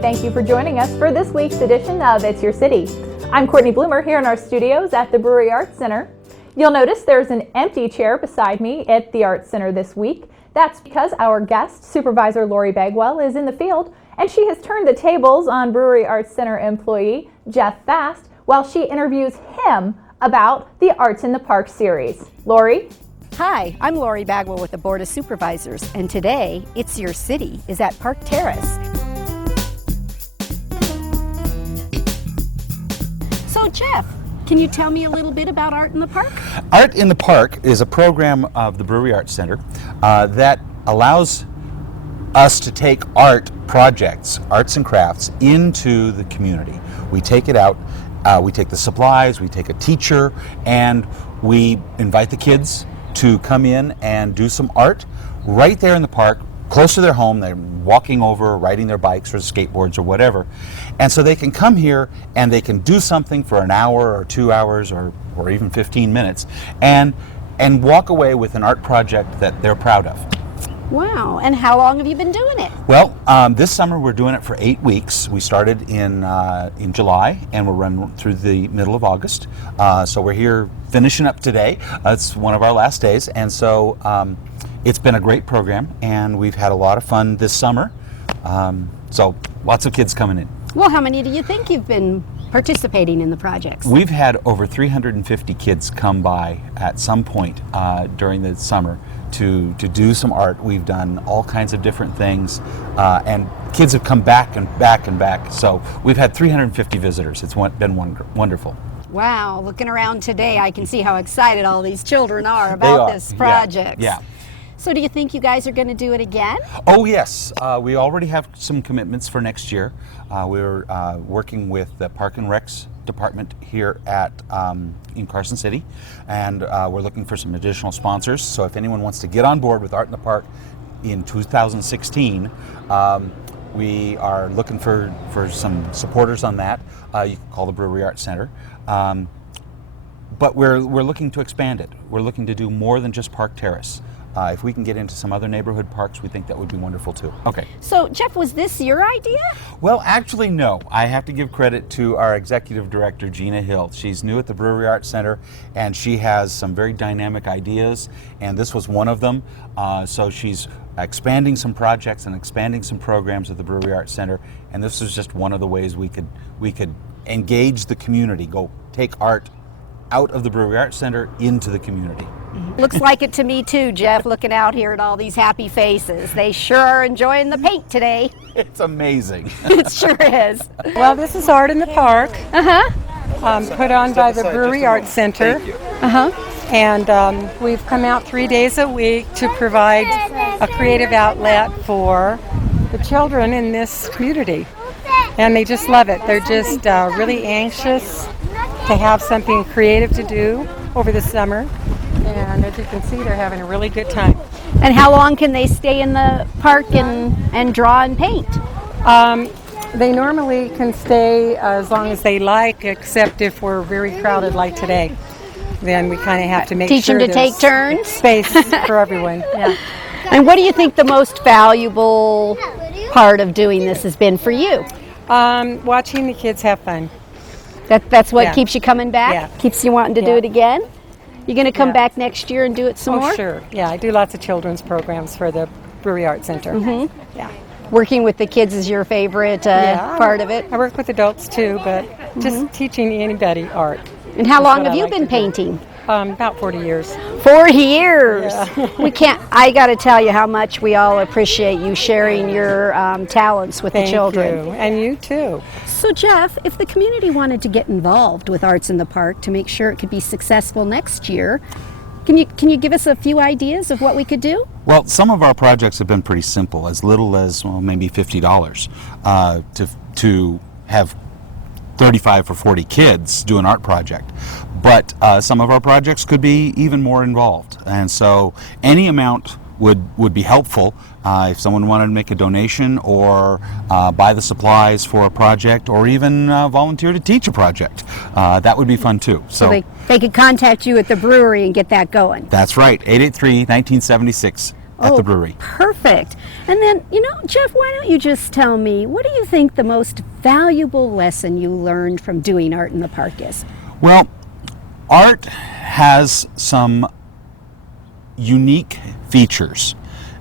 thank you for joining us for this week's edition of It's Your City. I'm Cortney Bloomer here in our studios at the Brewery Arts Center. You'll notice there's an empty chair beside me at the Arts Center this week. That's because our guest, Supervisor Lori Bagwell, is in the field, and she has turned the tables on Brewery Arts Center employee Jeff Fast while she interviews him about the Arts in the Park series. Lori? Hi, I'm Lori Bagwell with the Board of Supervisors, and today, It's Your City is at Park Terrace. So Jeff, can you tell me a little bit about Art in the Park? Art in the Park is a program of the Brewery Arts Center that allows us to take art projects, arts and crafts, into the community. We take it out, we take the supplies, we take a teacher, and we invite the kids to come in and do some art right there in the park, close to their home. They're walking over, riding their bikes or skateboards or whatever. And so they can come here and they can do something for an hour or 2 hours or even 15 minutes and walk away with an art project that they're proud of. Wow, and how long have you been doing it? Well, this summer we're doing it for 8 weeks. We started in July and we'll run through the middle of August. So we're here finishing up today. It's one of our last days, and so it's been a great program and we've had a lot of fun this summer. So lots of kids coming in. Well, how many do you think you've been participating in the projects? We've had over 350 kids come by at some point during the summer to do some art. We've done all kinds of different things, and kids have come back and back and back. So we've had 350 visitors. It's been wonderful. Wow, looking around today, I can see how excited all these children are about this project. Yeah. So do you think you guys are going to do it again? Oh yes, we already have some commitments for next year. We're working with the Park and Recs department here at in Carson City, and we're looking for some additional sponsors. So if anyone wants to get on board with Art in the Park in 2016, we are looking for some supporters on that. You can call the Brewery Arts Center. But we're looking to expand it. We're looking to do more than just Park Terrace. If we can get into some other neighborhood parks, we think that would be wonderful too. Okay. So Jeff, was this your idea? Well, actually no. I have to give credit to our executive director, Gina Hill. She's new at the Brewery Arts Center and she has some very dynamic ideas, and this was one of them. So she's expanding some projects and expanding some programs at the Brewery Arts Center, and this is just one of the ways we could engage the community, go take art out of the Brewery Arts Center into the community. Looks like it to me too, Jeff, looking out here at all these happy faces. They sure are enjoying the paint today. It's amazing. It sure is. Well, this is Art in the Park, put on by the Brewery Arts Center. And we've come out 3 days a week to provide a creative outlet for the children in this community. And they just love it. They're just really anxious to have something creative to do over the summer. And as you can see, they're having a really good time. And how long can they stay in the park and draw and paint? They normally can stay as long as they like, except if we're very crowded like today. Then we kind of have to make Teach sure them to take turns? Space for everyone. Yeah. And what do you think the most valuable part of doing this has been for you? Watching the kids have fun. That's what keeps you coming back? Yeah. Keeps you wanting to do it again? You're going to come back next year and do it some more? Oh, sure. Yeah, I do lots of children's programs for the Brewery Arts Center. Yeah. Working with the kids is your favorite part of it? I work with adults too, but just teaching anybody art. And how long have you been painting? About 40 years. 40 years! Yeah. I got to tell you how much we all appreciate you sharing your talents with the children. Thank you. And you too. So Jeff, if the community wanted to get involved with Arts in the Park to make sure it could be successful next year, can you give us a few ideas of what we could do? Well, some of our projects have been pretty simple, as little as maybe $50 to have 35 or 40 kids do an art project. But some of our projects could be even more involved, and so any amount would be helpful. If someone wanted to make a donation or buy the supplies for a project, or even volunteer to teach a project, that would be fun too. So they could contact you at the brewery and get that going. That's right, 883-1976. at the brewery. Perfect. And then, Jeff, why don't you just tell me, what do you think the most valuable lesson you learned from doing Art in the Park is? Well, art has some unique features.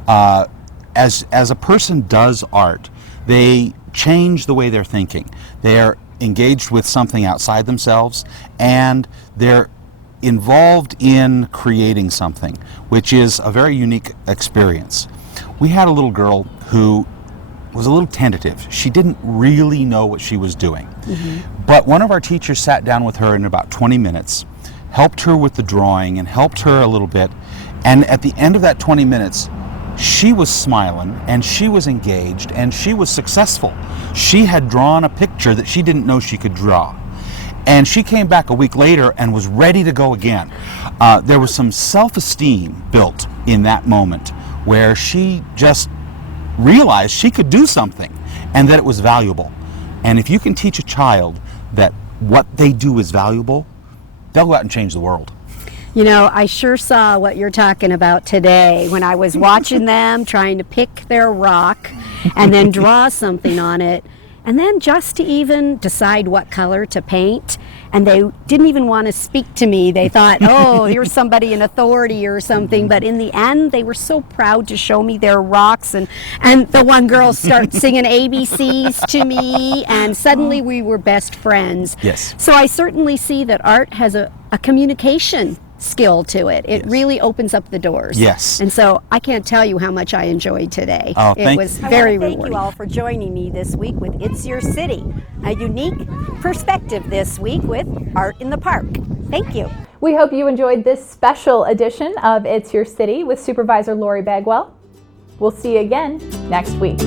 As a person does art, they change the way they're thinking. They're engaged with something outside themselves, and they're involved in creating something, which is a very unique experience. We had a little girl who was a little tentative. She didn't really know what she was doing. Mm-hmm. But one of our teachers sat down with her in about 20 minutes, helped her with the drawing and helped her a little bit. And at the end of that 20 minutes, she was smiling and she was engaged and she was successful. She had drawn a picture that she didn't know she could draw. And she came back a week later and was ready to go again. There was some self-esteem built in that moment where she just realized she could do something and that it was valuable. And if you can teach a child that what they do is valuable, they'll go out and change the world. I sure saw what you're talking about today when I was watching them trying to pick their rock and then draw something on it, and then just to even decide what color to paint. And they didn't even want to speak to me. They thought, oh, here's somebody in authority or something. But in the end, they were so proud to show me their rocks. And the one girl started singing ABCs to me, and suddenly we were best friends. Yes. So I certainly see that art has a communication skill to it. It really opens up the doors. Yes. And so I can't tell you how much I enjoyed today. Oh, it was very rewarding. Thank you all for joining me this week with It's Your City, a unique perspective this week with Art in the Park. Thank you. We hope you enjoyed this special edition of It's Your City with Supervisor Lori Bagwell. We'll see you again next week.